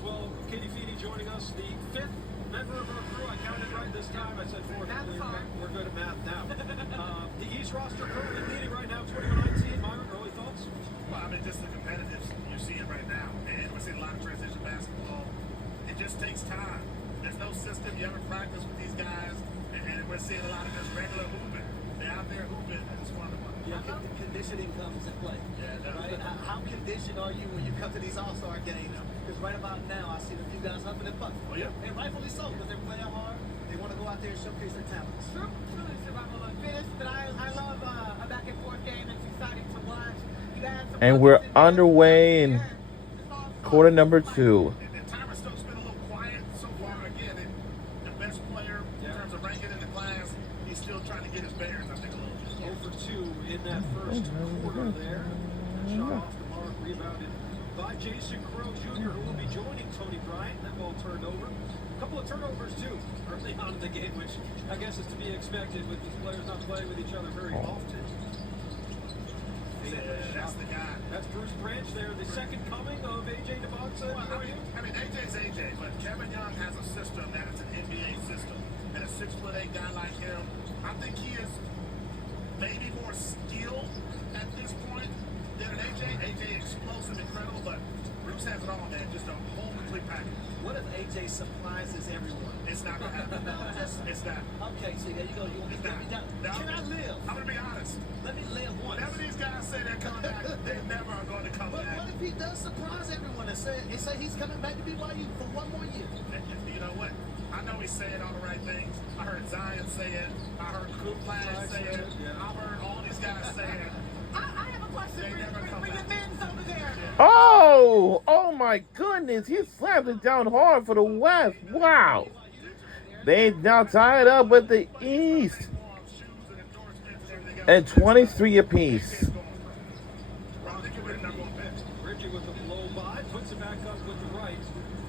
as well. Katie Feeney joining us, the fifth member of our crew. I counted right this time. I said fourth. We're good at math now. The East roster currently leading right now, 21-19. Myron, early thoughts? Well, I mean, just the competitiveness you're seeing right now. And we're seeing a lot of transition basketball. It just takes time. There's no system. You haven't practiced with these guys. And we're seeing a lot of just regular movement. They're out there hooping, and it's wonderful. Yeah, conditioning comes into play. Yeah, right? How conditioned are you when you come to these All-Star games? Because right about now, I see a few guys huffing and puffing. Oh, yeah. And rightfully so, because they're playing hard. They want to go out there and showcase their talents. Truly survival of the fittest, but I love a back and forth game. It's exciting to watch. You guys have And we're underway in quarter number 2. And Tyron Stokes been a little quiet so far. Again, the best player in terms of ranking in the class, he's still trying to get his bearings, I think, a little bit. 0 for 2 in that first quarter there. Shot off the mark, rebounded by Jason Crow Jr., who will be joining Tony Bryant. That ball turned over. A couple of turnovers, too, early on in the game, which I guess is to be expected with these players not playing with each other very often. That's the guy. That's Bruce Branch there, the second coming of A.J. DeBonsa. Well, I mean, AJ's AJ, but Kevin Young has a system that is an NBA system. And a 6'8" guy like him, I think he is maybe more skilled at this point than an AJ. AJ explosive, incredible, but Bruce has it all, man. Just a whole complete package. What if AJ surprises everyone? It's not going to happen. It's not. Okay, see, there you go. You want me to get me down? Can I live? I'm going to be honest. Let me live once. Whenever these guys say they're coming back, they never are going to come But back. what if he does surprise everyone and say he's coming back to BYU for one more year? You know what? I know he's saying all the right things. I heard Zion say it. I heard Kuplai say it. I've heard all these guys say it. I have a question for your men's over there. Oh my goodness. He slapped it down hard for the West. Wow. They now tie it up with the East at 23 apiece. Ricky with the blow by, puts it back up with the right.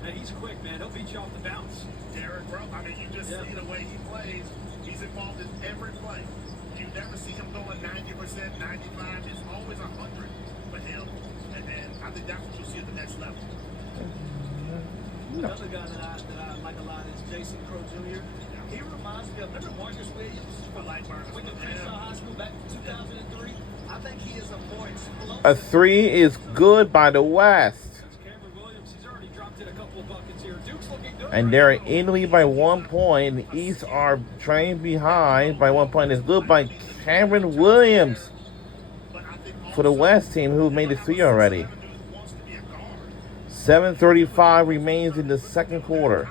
And he's quick, man. He'll beat you off the bounce. Derrick Rose, I mean, you just see the way he plays. He's involved in every play. You never see him going 90%, 95. It's always 100 for him. And I think that's what you'll see at the next level. Another guy that I like a lot is Jason Crow Jr. He reminds me of, remember Marcus Williams? I like Marcus. Went to Crenshaw High School back in 2003. I think he is a more explosive. A 3 is good by the West. That's Cameron Williams. He's already dropped in a couple of buckets here. Duke's looking good. And they're in the lead by 1 point. The East are trailing behind by 1 point. It's good by Cameron Williams for the West team, who made the 3 already. 7:35 remains in the second quarter.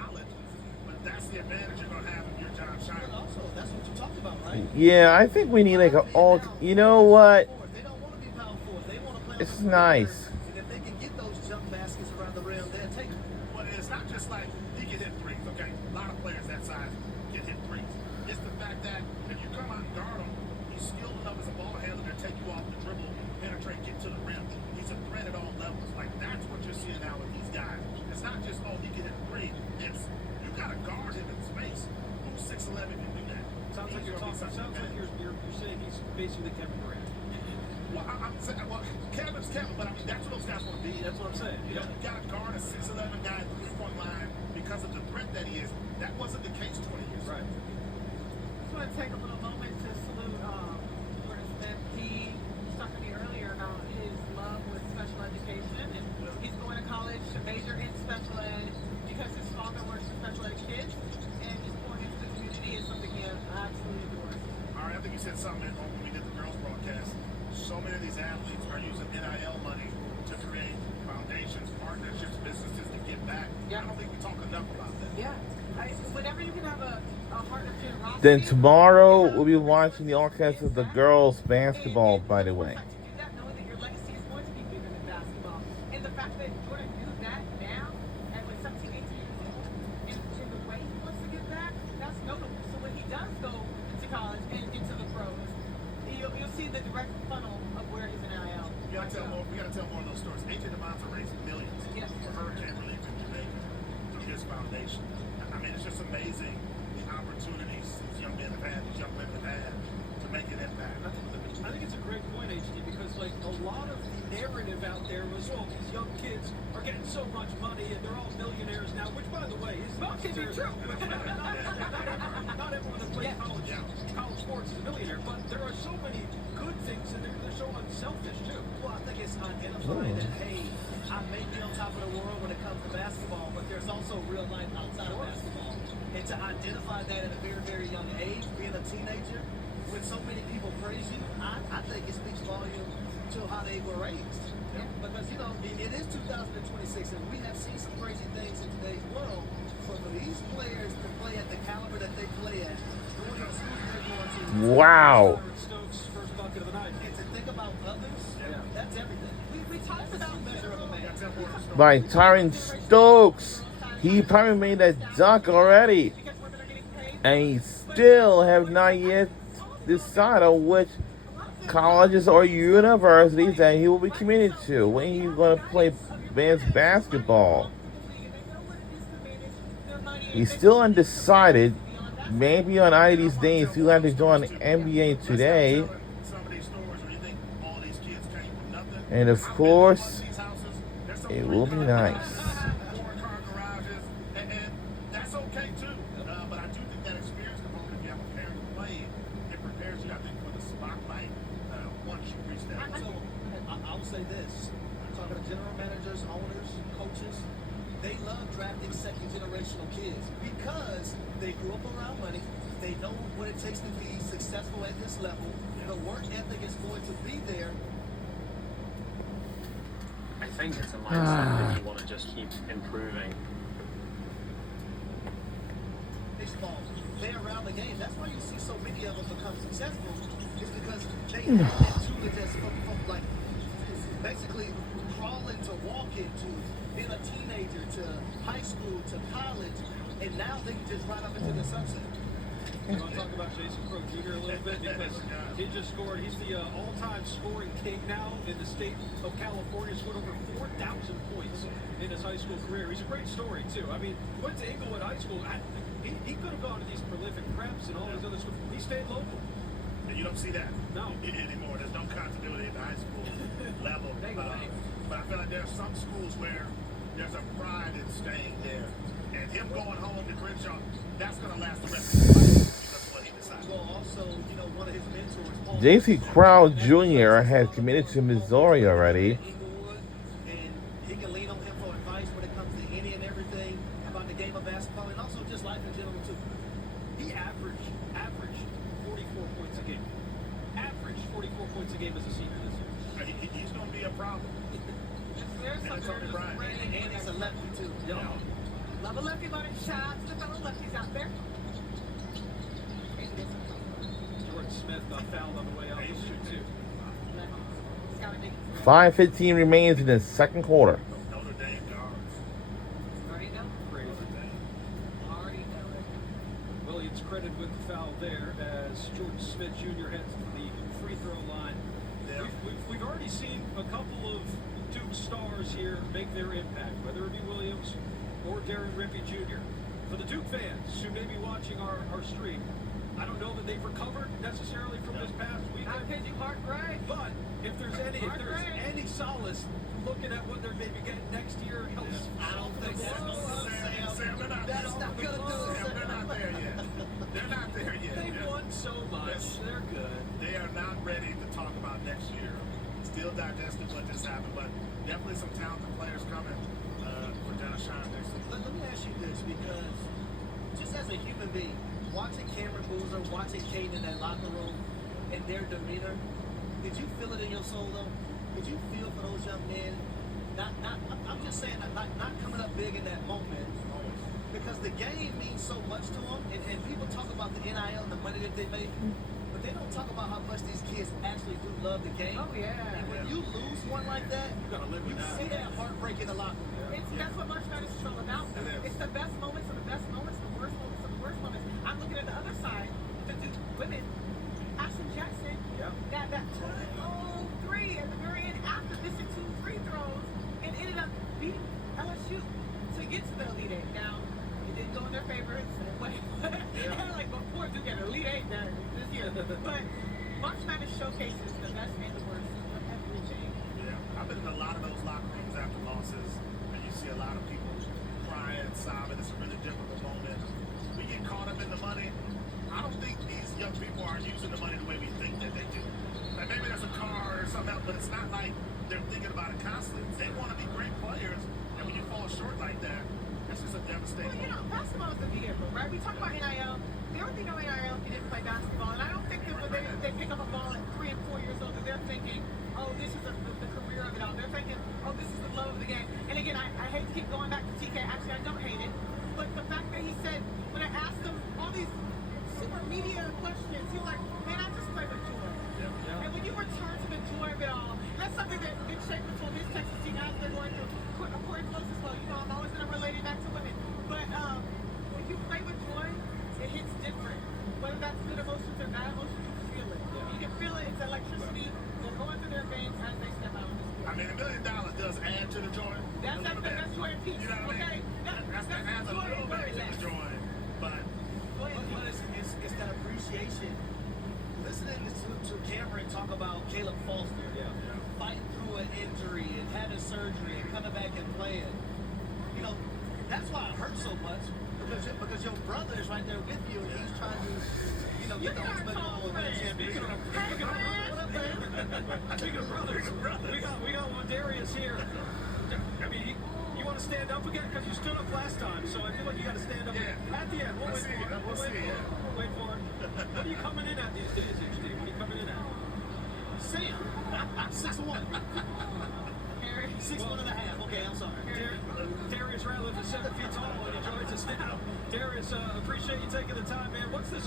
But that's the advantage you're going to have if you're John Shire. Also, that's what you talked about, right? Yeah, I think we need like an all. You know what? They don't want to be power forward. They want to play. It's nice. And if they can get those jump baskets around the rim, they'll take them. Well, it's not just like he can hit threes, okay? A lot of players that size can hit threes. It's the fact that if you come out and guard him, he's skilled enough as a ball handler to take you off the dribble, penetrate, get to the rim. He's a threat at all levels. Like, that's what you're seeing now with these guys. It's not just, oh, he can hit three. It's, you got to guard him in space. Who's 6'11" can do that? Sounds like you're saying he's basically Kevin Durant. Well, I'm saying, well, Kevin's Kevin, but I mean, that's what those guys want to be. That's what I'm saying. You know, you got to guard a 6'11" guy at the three-point line because of the threat that he is. That wasn't the case 20 years ago. Right. Just want to take a little moment to salute Jordan Smith. He was talking to me earlier about his love with special education, and he's going to college to major in special ed because his father works with special ed kids, and just pouring into the community is something he absolutely adores. All right, I think you said something when we did the girls broadcast. So many of these athletes are using NIL money to create foundations, partnerships, businesses to give back. I don't think we talk enough about that. Yeah. Whenever you can have a heart of generosity. Then tomorrow we'll be watching the broadcast of the girls basketball, by the way. Knowing that your legacy is going to be bigger than basketball. And the fact that Jordan knew that now, and with 17, 18 years old, and the way he wants to give back, that's notable. So when he does go to college and into the pros, you'll see the direct funnel of where his NIL. We got to tell more of those stories. A.J. DeBonsa raised millions for Hurricane Relief in Jamaica through his foundation. I mean, it's just amazing the opportunities these young men have had, these young women have had to make an impact. I think it's a great point, HD, because like a lot of the narrative out there was, oh, these young kids are getting so much money and they're all millionaires now, which by the way is not true. Not everyone that plays college sports is a millionaire, but there are so many good things and they're so unselfish too. Well, I think it's identifying that, hey, I may be on top of the world when it comes to basketball, but there's also real life outside of basketball. And to identify that at a very, very young age, being a teenager, when so many people praise you, I think it speaks volume to how they were raised. Because, you know, it is 2026, and we have seen some crazy things in today's world. So for these players to play at the caliber that they play at, going to the schools they're going to, Wow. Stokes' first bucket of the night. and to think about others, that's everything. We talked about Measure of a man. That's important. By Tyron Stokes. He probably made that dunk already. because women are getting paid. And he still have not yet decided on which colleges or universities that he will be committed to when he's going to play men's basketball. He's still undecided. Maybe on either of these days he'll have to join the NBA today. Some of these stores where you think all these kids came from nothing. And of course, it will be nice. Four-car garages, and that's okay too. But I do think that experience component, if you have a parent who played, it prepares you, I think, for the spotlight once you reach that. So I will say this: talking to general managers, owners, coaches, they love drafting second-generational kids because they grew up around money. They know what it takes to be successful at this level. The work ethic is going to be there. I think it's a mindset that you want to just keep improving. Baseball, they're around the game. That's why you see so many of them become successful. Is because they have that tutelage from like basically crawling to walk into, being a teenager to high school to college, and now they can just ride up into the sunset. You want to talk about Jason Crow Jr. a little bit because he just scored. He's the all-time scoring king now in the state of California. Scored over 4,000 points in his high school career. He's a great story too. I mean, went to Inglewood High School. He could have gone to these prolific preps and all these other schools. He stayed local. And you don't see that anymore. There's no continuity at the high school level. But I feel like there are some schools where there's a pride in staying there. And him going home to Crenshaw, that's going to last the rest of his life. That's what he decided. Well, also, you know, one of his mentors, Paul J.C. Crowd Jr. has committed to Missouri already. Inglewood, and he can lean on him for advice when it comes to any and everything about the game of basketball and also just life in general too. He averaged 44 points a game. Averaged 44 points a game as a senior this year. He's going to be a problem. There's some Tony Bryant. And he's a lefty too. Love a lefty, but shout out to the fellow lefties out there. Jordan Smith got fouled on the way out the shoot too. 5:15 remains in the second quarter. Notre Dame guards. Already know. Crazy. Already know it. Williams credited with the foul there as Jordan Smith Jr. heads to the free throw line. Yeah. We've already seen a couple of Duke stars here make their impact, whether it be Williams or Darren Rippey Jr. For the Duke fans who may be watching our stream, I don't know that they've recovered necessarily from this past How weekend. could you heart Gray? But if there's any solace looking at what they're maybe getting next year, it helps. I don't think that's Sam, they're not That's not gonna do it. Sam, they're not there yet. They're not there yet. They've won so much. They're good. They are not ready to talk about next year. Still digesting what just happened, but definitely some talented players coming for Dennis Shine next season. Let me ask you this, because just as a human being, watching Cameron Boozer, watching Kate in that locker room and their demeanor, did you feel it in your soul though? Did you feel for those young men? I'm just saying, not coming up big in that moment, because the game means so much to them, and people talk about the NIL and the money that they make, but they don't talk about how much these kids actually do love the game. Oh, yeah. And when you lose one like that, gotta live with you that. see that heartbreak in the locker room. That's what March Madness is all about. It's the best moments of the best moments, the worst moments of the worst moments. I'm looking at the other side, the Duke women. Ashton Jackson, that 2-0-3 at the very end after missing 2 free throws and ended up beating LSU to get to the Elite Eight. Now, it didn't go in their favor. Like, before Duke had Elite Eight this year. But March Madness showcases the best and the worst of everything. Yeah, I've been in a lot of those locker rooms after losses, and you see a lot of people crying, sobbing. It's a really difficult moment. We get caught up in the money. I don't think these young people are using the money the way we think that they do. Like maybe there's a car or something else, but it's not like they're thinking about it constantly. They want to be great players, and when you fall short like that, that's just a devastating Well, you know, moment. basketball is a vehicle, right? We talk about NIL. They don't think of NIL if you didn't play basketball. And I don't think that when they pick up a ball at 3 and 4 years old, that they're thinking, oh, this is the career of it all. They're thinking, oh, this is the love of the game. And again, I hate to keep going back to TK. Actually, I don't hate it. But the fact that he said, when I asked him all these super media questions, he was like, man, I just play with joy. And when you return to the joy of it all, that's something that Nick Shaper told his Texas team as they're going through. Corey Close as well. You know, I'm always going to relate it back to women. But when you play with joy, it hits different. Whether that's good emotions or bad emotions, you feel it. You can feel it. It's electricity that going through their veins as they step out on the field. I mean, $1 million does add to the joy. That's joy and peace. You know what I Okay? mean? That adds a joy little and bit to very the joy, but But it's that appreciation. Listening to Cameron talk about Caleb Foster fighting through an injury and having surgery and coming back and playing. You know, that's why it hurts so much because your brother is right there with you and he's trying to, you know, get the ultimate goal and win a championship. Speaking of brothers, we got one Darius here. I mean, you want to stand up again because you stood up last time, so I feel like you got to stand up at the end. We'll wait for it. We'll wait for it. What are you coming in at these days, HD? What are you coming in at? Sam, 6'1". 6'1 and a half. Okay, I'm sorry. Darius Ratliff is 7 feet tall and he joins us now. Darius, appreciate you taking the time, man. What's this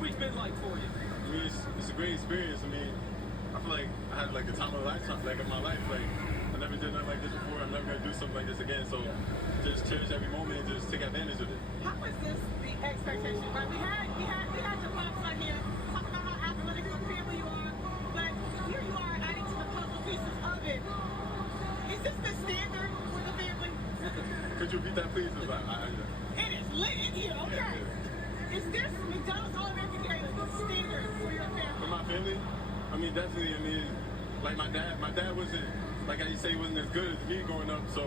week been like for you? I mean, it's a great experience. I mean, I feel like I had like the time of a lifetime, like in my life. Like I never did nothing like this before. I'm never gonna do something like this again. So just cherish every moment and just take advantage of it. How was this the expectation? Right? We had your pops right here talking about how athletic of a family you are, but here you are adding to the puzzle pieces of it. Is this the standard for the family? Could you repeat that, please? It is lit in here, okay. Is this McDonald's All-American Game the standard for your family? For my family, I mean, definitely. I mean, like my dad wasn't, like how you say, he wasn't as good as me growing up. So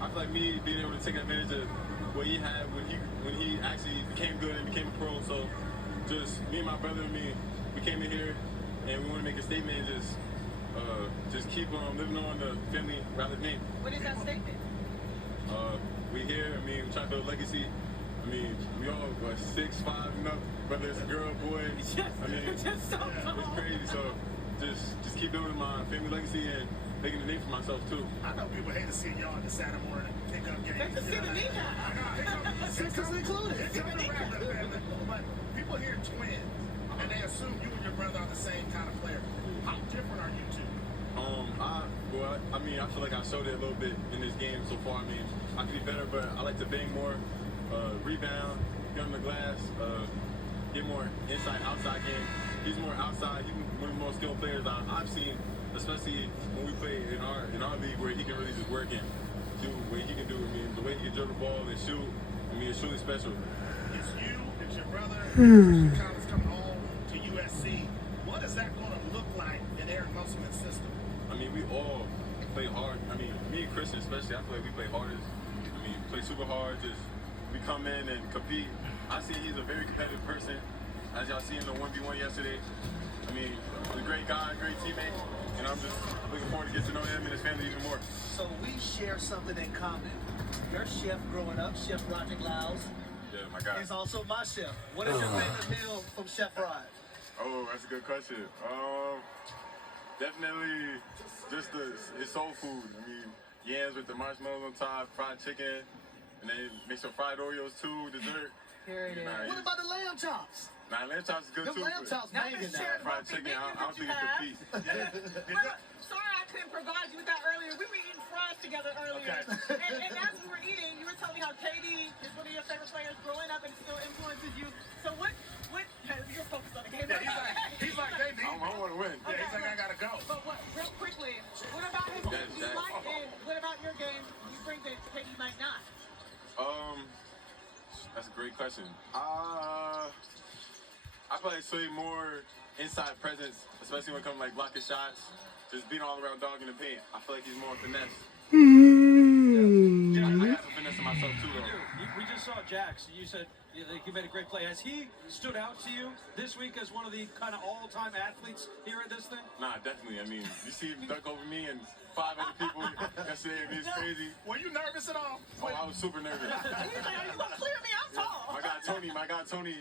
I feel like me being able to take advantage of what he had when he actually became good and became a pro. So just me and my brother and me, we came in here and we want to make a statement and just keep living on the family Ratliff name. What is that statement? We here. I mean, we're trying to build a legacy. I mean, we all 6'5" and up, whether it's a girl, boy. I mean, Just so tall. it's crazy. So just keep building my family legacy and making a name for myself too. I know people hate to see y'all in the Saturday morning pickup games. They can see the kneecap. Sisters included. But people hear twins, and they assume you and your brother are the same kind of player. How different are you two? I mean, I feel like I showed it a little bit in this game so far. I mean, I could be better, but I like to bang more, rebound, get on the glass, get more inside, outside game. He's more outside. He's one of the most skilled players I've seen, especially when we play in our league where he can really just work and do what he can do. I mean, the way he can dribble the ball and shoot, I mean, it's truly special. It's you, it's your brother, Christian Collins coming home to USC. What is that going to look like in Eric Musselman's system? I mean, we all play hard. I mean, me and Christian especially, I feel like we play hardest. I mean, play super hard. Just we come in and compete. I see he's a very competitive person. As y'all seen in the 1v1 yesterday. I mean, he's a great guy, great teammate, and I'm just looking forward to get to know him and his family even more. So we share something in common. Your chef growing up, Chef Roger Lyles, Yeah, my guy. is also my chef. What is your favorite meal from Chef Rod? Oh, that's a good question. Definitely just his soul food. I mean, yams with the marshmallows on top, fried chicken, and then make some fried Oreos too, dessert. Here it is. What about the lamb chops? Nah, lamb chops is good The too. lamb but chops Now banging this now. shared fried healthy chicken, I menu don't that you think it have. competes. Well, sorry I couldn't provide you with that earlier. We were eating fries together earlier. Okay. And as we were eating, you were telling me how KD is one of your favorite players growing up and it still influences you. So what you're focused on the game. Yeah, he's like, baby. I want to win. Yeah, he's like, I gotta go. But real quickly, what about his game do you like and what about your game you bring that KD might not? That's a great question. I feel like Sway more inside presence, especially when it comes to like blocking shots, just being all around dog in the paint. I feel like he's more finesse. Yeah, I got some finesse in myself too, though. We just saw Jax. You said he made a great play. Has he stood out to you this week as one of the kind of all-time athletes here at this thing? Nah, definitely. I mean, you see him duck over me and 5 other people yesterday. I mean, it's crazy. Were you nervous at all? Oh, I was super nervous. He's like, are you gonna clear me? I'm tall. My guy Tony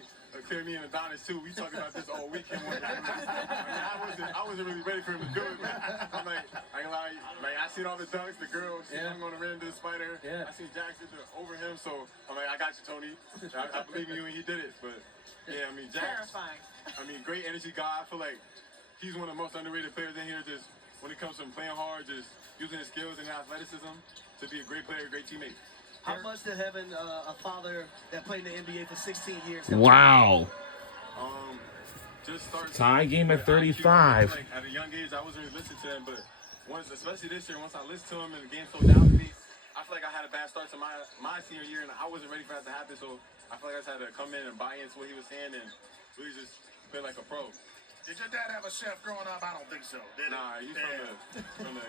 cleared me and Adonis too. We talked about this all weekend. I wasn't really ready for him to do it. I'm like, I ain't lie, like I seen all the dunks, the girls, she hung on the rim to the spider. Yeah. I seen Jackson over him, so I'm like, I got you, Tony. I believe in you, and he did it. But yeah, I mean, Jax. Terrifying. I mean, great energy guy. I feel like he's one of the most underrated players in here. Just when it comes to playing hard, just using his skills and athleticism to be a great player, a great teammate. How much did having a father that played in the NBA for 16 years? Wow. Just start Tie game at IQ. 35. Like, at a young age, I wasn't really listening to him, but once, especially this year, once I listened to him and the game slowed down for me, I feel like I had a bad start to my senior year, and I wasn't ready for that to happen. So I feel like I just had to come in and buy into what he was saying and really just play like a pro. Did your dad have a chef growing up? I don't think so. Did Nah, he's from the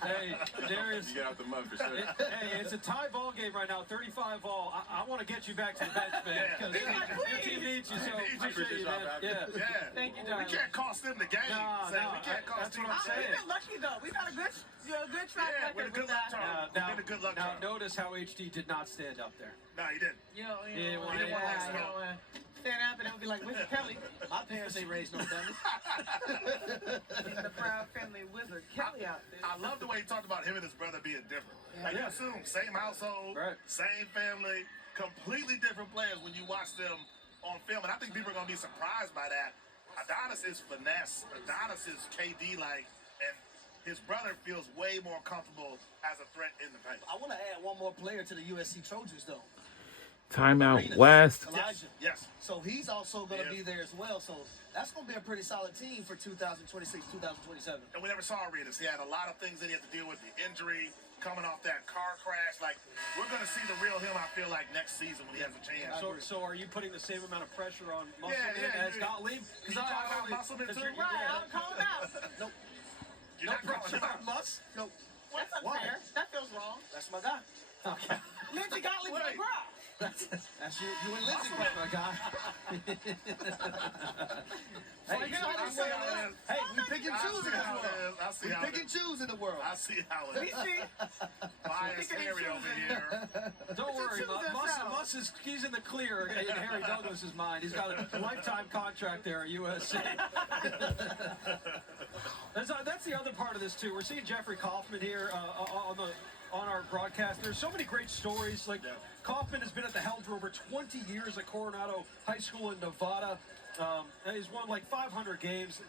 Hey, Darius. You get out the mud for sure. Hey, it's a tie ball game right now, 35 all. I want to get you back to the bench, man, because your team needs you. So I appreciate you, man. Yeah. Yeah. Thank you, We darling. can't cost them the game. No, Sam. no, We can't cost that's what them I'm the saying. We've been lucky though. We've had a good track Yeah, record with a good luck charm. Now, With a good luck now charm. notice how HD did not stand up there. No, he didn't. You know, Yeah, well, you yeah, don't yeah. wanna stand up and it would be like Mr. Kelly. My parents ain't raised no dummies. He's the proud family wizard. Kelly out there. I love the way he talked about him and his brother being different. Like, you Yeah. assume same household, Right. same family, completely different players when you watch them on film. And I think people are going to be surprised by that. Adonis is finesse. Adonis is KD-like. And his brother feels way more comfortable as a threat in the paint. I want to add one more player to the USC Trojans, though. Timeout West. Elijah. Yes. So he's also going to Yeah. be there as well. So that's going to be a pretty solid team for 2026, 2027. And we never saw Arenas. He had a lot of things that he had to deal with, the injury, coming off that car crash. Like, we're going to see the real him, I feel like, next season when he has a chance. So are you putting the same amount of pressure on Yeah, Musselman yeah, as yeah. Gottlieb? You talking about Musselman too? Right, I'll call him out. Nope. You're not calling him out. Muss? Nope. That's unfair. That feels wrong. That's my guy. Okay. Lindsey Gottlieb Wait. McGraw. That's you and Lindsey. My guy. Hey, you know so how that's they what say it it is. Hey, we pick and I choose see in this how it world. is. I see We how pick it and is. choose in the world. I see how it We is. see. Bias Picking and theory over choosing. here. Don't worry, choose ourselves. Muss is he's in the clear in Harry Douglas's mind. He's got a lifetime contract there at USC. That's the other part of this too. We're seeing Jeffrey Kaufman here on our broadcast. There's so many great stories. Like Kaufman has been at the helm for over 20 years at Coronado High School in Nevada. He's won like 500 games.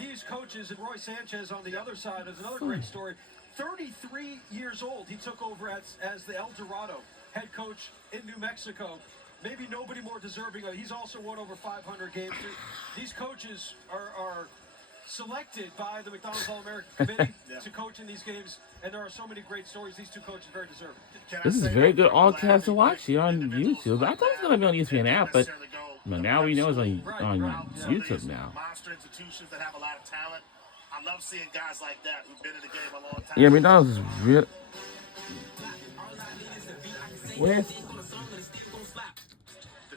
These coaches and Roy Sanchez on the other side is another great story. 33 years old, he took over as the El Dorado head coach in New Mexico. Maybe nobody more deserving of. He's also won over 500 games. These coaches are selected by the McDonald's All-American Committee to coach in these games, and there are so many great stories. These two coaches very deserving. Can I This is say very I'm good glad all-cast to that watch here on individuals YouTube. I like thought it was that going to be on the ESPN app, but necessarily go well, now we know it's on Right, route YouTube these now. Monster institutions that have a lot of talent. I love seeing guys like that who've been in the game a long time. Yeah, McDonald's is real. Where? To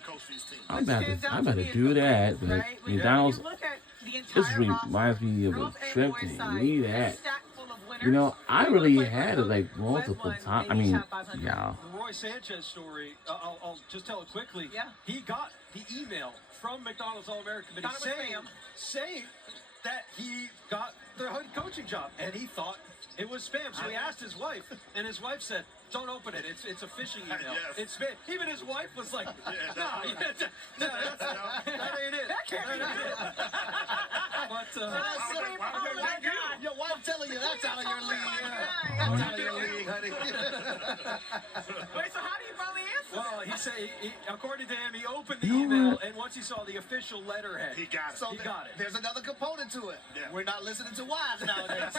coach these teams. I'm about to do that. But Right? When McDonald's, you look at the this entire reminds me of a girls and trip boys to side, me they're that. stacked full of winners. You know, I They really play had for it like who multiple won, times. they I each mean, have 500. yeah. The Roy Sanchez story, I'll just tell it quickly. Yeah. He got the email from McDonald's All-American Committee Thought it was saying that he got the head coaching job, and he thought it was spam. So he asked his wife, and his wife said, "Don't open it. It's a phishing email. Yes. It's spam." Even his wife was like, "No, that ain't it. That can't be it. But Oh my God. Your wife telling you that's out of your Oh my league. God. That's out of your league, honey. Wait, so how do you finally answer Well, according to him, he opened the email, and once he saw the official letterhead, He got it. So he got it. there's another component to it. Yeah. We're not listening to wives nowadays.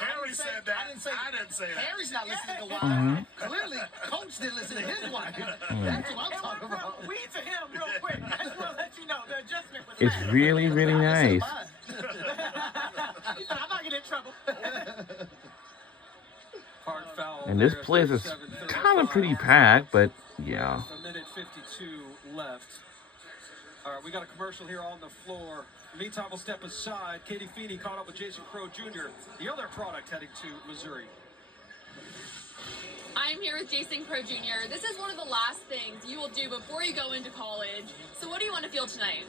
Harry said that. I didn't say that. Harry's not listening to wives. Clearly, Coach didn't listen to his wife. That's what I'm talking about. We to him real quick. I just want to let you know the adjustment was It's made. really, really nice. He said, I'm not getting in trouble. Hard foul And this there, place is 37-35. kind of pretty packed, but yeah. A minute 52 left. All right, we got a commercial here on the floor. In the meantime, we'll step aside. Katie Feeney caught up with Jason Crow Jr., the other product heading to Missouri. I'm here with Jason Crow Jr. This is one of the last things you will do before you go into college. So what do you want to feel tonight?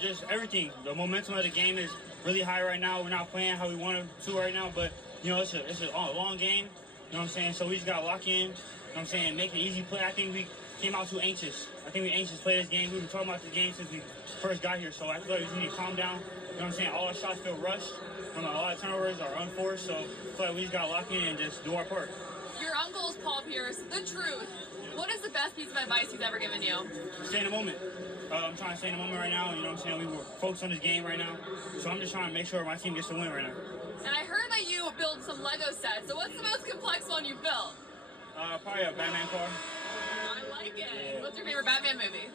Just everything. The momentum of the game is really high right now. We're not playing how we want to right now, but it's a long game. You know what I'm saying? So we just gotta lock in. You know what I'm saying? Make an easy play. I think we came out too anxious. I think we're anxious to play this game. We've been talking about this game since we first got here. So I feel like we need to calm down. You know what I'm saying? All our shots feel rushed. A lot of turnovers are unforced. So I feel like we just gotta lock in and just do our part. Your uncle is Paul Pierce. The truth. What is the best piece of advice he's ever given you? Stay in the moment. I'm trying to stay in the moment right now. You know what I'm saying? We were focused on this game right now. So I'm just trying to make sure my team gets the win right now. And I heard that you build some Lego sets. So what's the most complex one you've built? Probably a Batman car. I like it. What's your favorite Batman movie?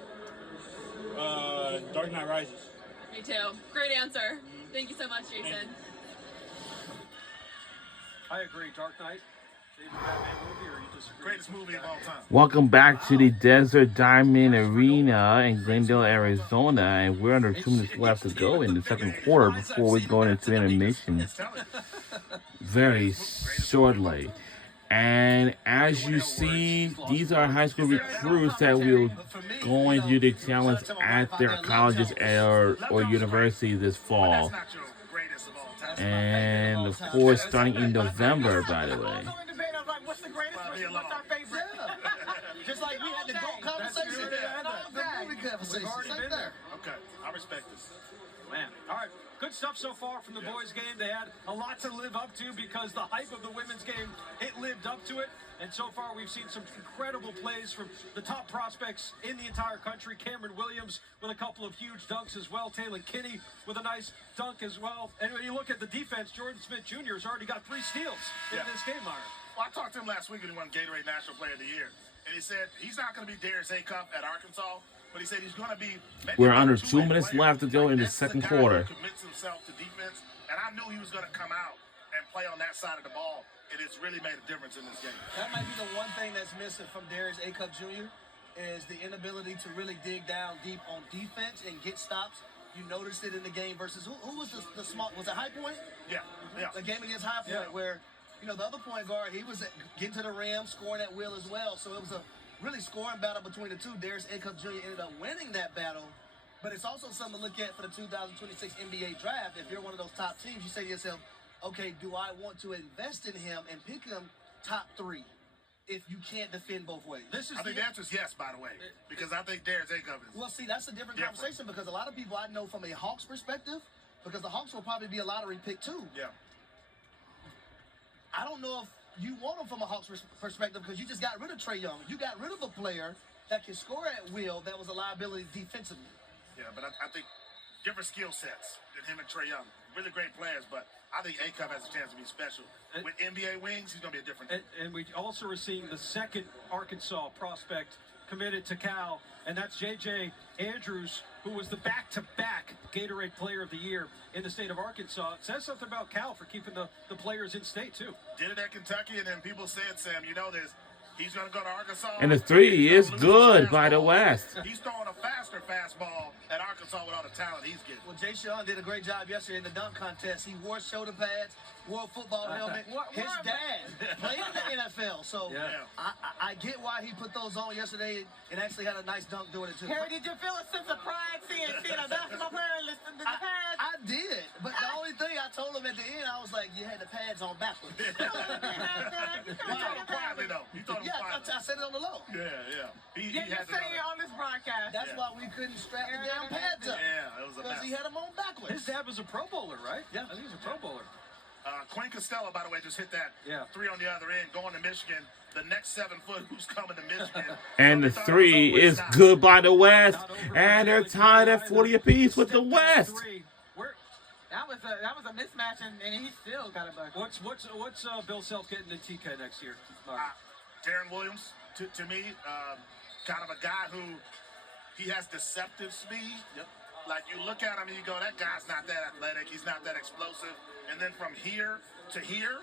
Dark Knight Rises. Me too. Great answer. Thank you so much, Jason. I agree. Dark Knight. Favorite Batman movie, or you disagree? Greatest movie of all time. Welcome back to the Desert Diamond Arena in Glendale, Arizona, and we're under 2 minutes left to go in the second quarter before we go into intermission very shortly. And as you see, these are high school recruits that will go into do the challenge at their colleges or universities this fall. That's not your greatest of all time. And of course, starting in November, by the way. What's the greatest? What's our favorite? Just like we had the GOAT conversation. The movie conversation. Same there. Okay, I respect this. Man. All right. Good stuff so far from the boys' game. They had a lot to live up to because the hype of the women's game, it lived up to it. And so far, we've seen some incredible plays from the top prospects in the entire country. Cameron Williams with a couple of huge dunks as well. Taylor Kinney with a nice dunk as well. And when you look at the defense, Jordan Smith Jr. has already got 3 steals in this game, Myron. Well, I talked to him last week when he won Gatorade National Player of the Year. And he said he's not going to be Darius Acuff at Arkansas, but he said he's going to be... We're under 2 minutes left to go in the second quarter. He commits himself to defense, and I knew he was going to come out and play on that side of the ball, and it's really made a difference in this game. That might be the one thing that's missing from Darius Acuff Jr. is the inability to really dig down deep on defense and get stops. You noticed it in the game versus who was the small? Was it High Point? Yeah. The game against High Point where, the other point guard, he was getting to the rim, scoring at will as well. So it was a really scoring battle between the two. Darius Acuff Jr. ended up winning that battle. But it's also something to look at for the 2026 NBA draft. If you're one of those top teams, you say to yourself, okay, do I want to invest in him and pick him top 3 if you can't defend both ways? I think the answer is yes, by the way, because I think Darius Acuff is... Well, see, that's a different conversation because a lot of people I know from a Hawks perspective, because the Hawks will probably be a lottery pick too. Yeah. I don't know if you want him from a Hawks perspective because you just got rid of Trae Young. You got rid of a player that can score at will that was a liability defensively. Yeah, but I think different skill sets than him and Trae Young. Really great players, but I think Acuff has a chance to be special. With NBA wings, he's going to be a different... And we also are seeing the second Arkansas prospect committed to Cal, and that's J.J. Andrews, who was the back-to-back Gatorade Player of the Year in the state of Arkansas. It says something about Cal for keeping the players in state, too. Did it at Kentucky, and then people said, Sam, he's going to go to Arkansas. And the 3 is good by the West. He's throwing a faster fastball at Arkansas with all the talent he's getting. Well, Jay Sean did a great job yesterday in the dunk contest. He wore shoulder pads, wore a football helmet. His dad played in the NFL, so I get why he put those on yesterday and actually had a nice dunk doing it too. Harry, did you feel a sense of pride seeing a basketball player listen to the pads? I did, but the only thing I told him at the end, I was like, you had the pads on backwards. You told him quietly, though. You told him quietly. I said it on the low. Yeah. He You're had saying it on this broadcast. That's why we couldn't strap the damn pads up. Yeah, it was a Because mess. he had them on backwards. His dad was a Pro Bowler, right? Yeah. I think he was a Pro Bowler. Quinn Costello, by the way, just hit that three on the other end, going to Michigan. The next 7 foot who's coming to Michigan. And the three is good by the West. And they're tied at 40 apiece with the West. That was a mismatch, and he still got a bucket. What's Bill Self getting in TK next year? Darren Williams, to me, kind of a guy who he has deceptive speed. Yep. Like you look at him and you go, that guy's not that athletic. He's not that explosive. And then from here to here,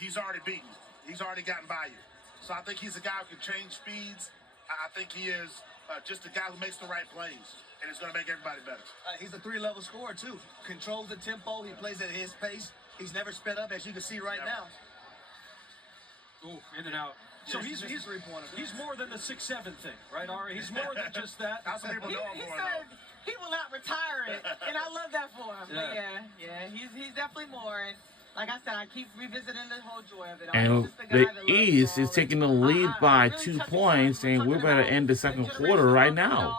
he's already beaten. He's already gotten by you. So I think he's a guy who can change speeds. I think he is just a guy who makes the right plays. And it's going to make everybody better. He's a 3-level scorer, too. Controls the tempo. He plays at his pace. He's never sped up, as you can see right now. Ooh, in and out. So he's more than the 6'7" thing, right, Ari? He's more than just that. That's what people know him He for. said he will not retire it, and I love that for him. But yeah, he's definitely more. And like I said, I keep revisiting the whole joy of it. And the East is taking the lead by 2 points, and we're about to end the second quarter right now.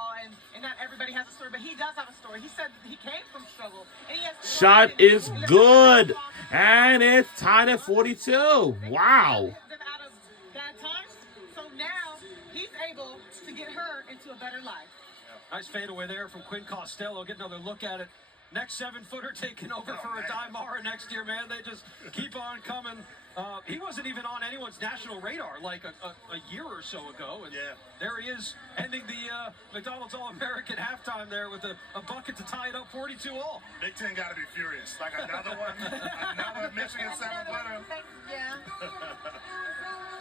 And not everybody has a story, but he does have a story. He said he came from struggle. And he has Shot is good, and it's tied at 42. Wow. Out of bad times, so now he's able to get her into a better life. Nice fadeaway there from Quinn Costello. Get another look at it. Next 7-footer taking over for Adai Mara next year, man. They just keep on coming. He wasn't even on anyone's national radar like a year or so ago. And there he is, ending the McDonald's All-American halftime there with a bucket to tie it up 42-all. Big Ten got to be furious. Like another Michigan 7-footer. Yeah.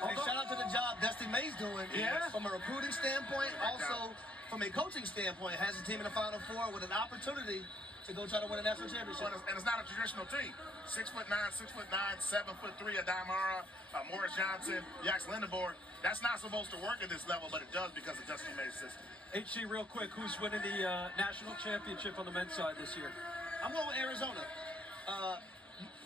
Hey, shout out to the job Dusty May's doing. Yeah. From a recruiting standpoint, also from a coaching standpoint, has a team in the Final Four with an opportunity to go try to win a national championship. And it's not a traditional team. 6'9", 7'3", Adai Mara, Morris Johnson, Yax Lindenborg. That's not supposed to work at this level, but it does because of Dusty May's system. HC, real quick, who's winning the national championship on the men's side this year? I'm going with Arizona.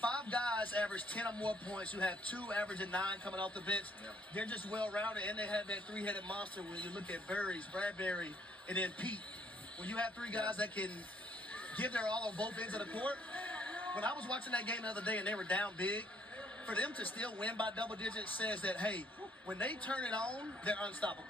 5 guys average 10 or more points. You have 2 averaging 9 coming off the bench. Yeah. They're just well-rounded, and they have that 3-headed monster when you look at Burries, Bradbury, and then Pete. When you have 3 guys that can give their all on both ends of the court. When I was watching that game the other day and they were down big, for them to still win by double digits says that, hey, when they turn it on, they're unstoppable.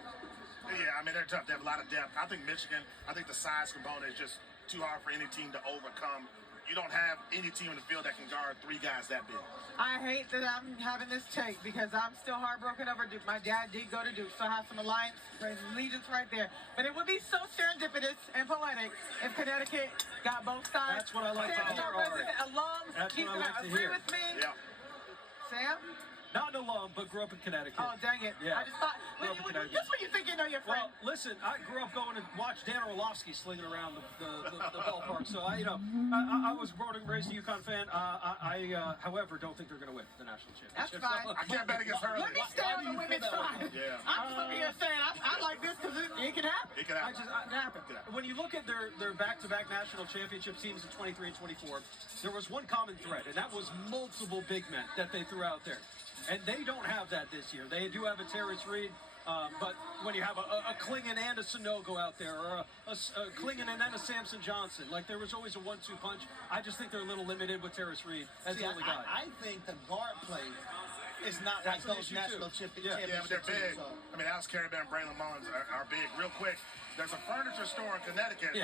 Yeah, I mean, they're tough. They have a lot of depth. I think Michigan, the size component is just too hard for any team to overcome. You don't have any team in the field that can guard 3 guys that big. I hate that I'm having this take because I'm still heartbroken over Duke. My dad did go to Duke, so I have some allegiance right there. But it would be so serendipitous and poetic if Connecticut got both sides. That's what I like to hear, Ari. Alums, That's what I like to agree hear. with me. Yeah. Sam? Not an alum, but grew up in Connecticut. Oh, dang it. Yeah. I just thought, Grew up in Connecticut. just when you think you know your friend. Well, listen, I grew up going to watch Dan Orlovsky slinging around the ballpark. So I was born and raised a UConn fan. However, don't think they're going to win the national championship. That's fine. I can't bet against her. Let me stay on the women's side. Yeah. I'm just over here saying I like this because it can happen. It can happen. When you look at their back-to-back national championship teams in 23 and 24, there was one common thread, and that was multiple big men that they threw out there. And they don't have that this year. They do have a Terrence Reed, but when you have a Klingon and a Sanogo out there, or a Klingon and then a Samson Johnson, like there was always a 1-2 punch. I just think they're a little limited with Terrence Reed as the only guy. I think the guard play is not like those national championships. Yeah, but they're big. I mean, Alex Carabin and Braylon Mullins are big. Real quick, there's a furniture store in Connecticut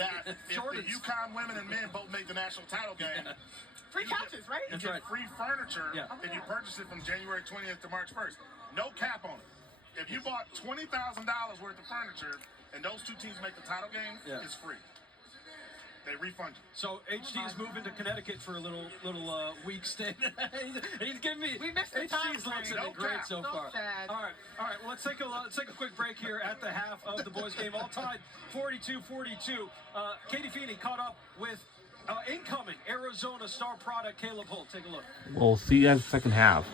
that if the UConn women and men both make the national title game, Free couches, right? you get free furniture if you purchase it from January 20th to March 1st. No cap on it. If you bought $20,000 worth of furniture and those 2 teams make the title game, it's free. They refund you. So HD's moving to Connecticut for a little week stay. He's giving me. We missed the time HD's looks frame. great so So far. sad. All right. Well, let's take a quick break here at the half of the boys' game. All tied 42-42. Katie Feeney caught up with incoming Arizona star product Caleb Holt. Take a look. We'll see you guys the second half.